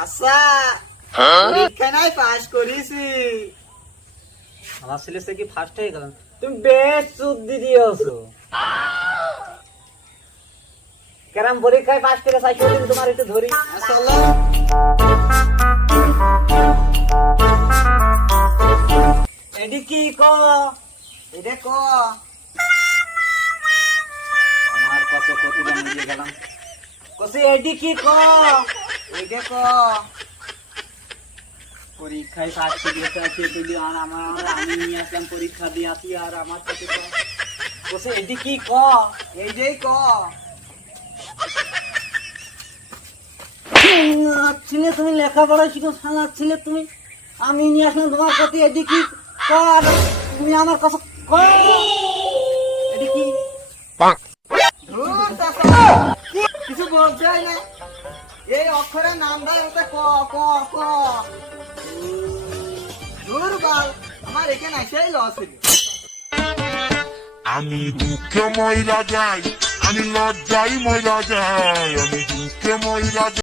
চাচা পরীক্ষা নাই পাস করেছি। আমার ছেলে সে কি ফার্স্ট হয়ে গেল? তুমি বেশ চুদ্দি দিয়েছো। কেরাম পরীক্ষায় পাস করে চাইছো তুমি, তোমার একটু ধরি। চলো এডি কি ক? এটা ক। আমার কত কতটা মিলিয়ে গেলাম। কসে এডি কি ক? এটা ক। পরীক্ষায় পাস করে চাইছে তুই, আর আমি নিয়ে আসলাম পরীক্ষা দিয়ে আসি, আর আমার কাছে কসে এডি কি ক? এইটাই ক। ছিলে তুমি লেখাপড়া শিখো, শালা ছিলে তুমি। আমি নিয়ে আসলাম তোমার কাছে, এডি কি ক? আর তুমি আমার কাছে ক। এডি কি? ধুর চাচা, কিছু বলতে হয় না। এই অক্ষরের নাম দেয় ওটা ক ক ক। ধুর বাল, আমার এখানে এসেই লস হইল। আমি দুঃখে ময়রা যাই, আমি লজ্জাই ময়রা যাই, আমি দুঃখে ময়রা যাই।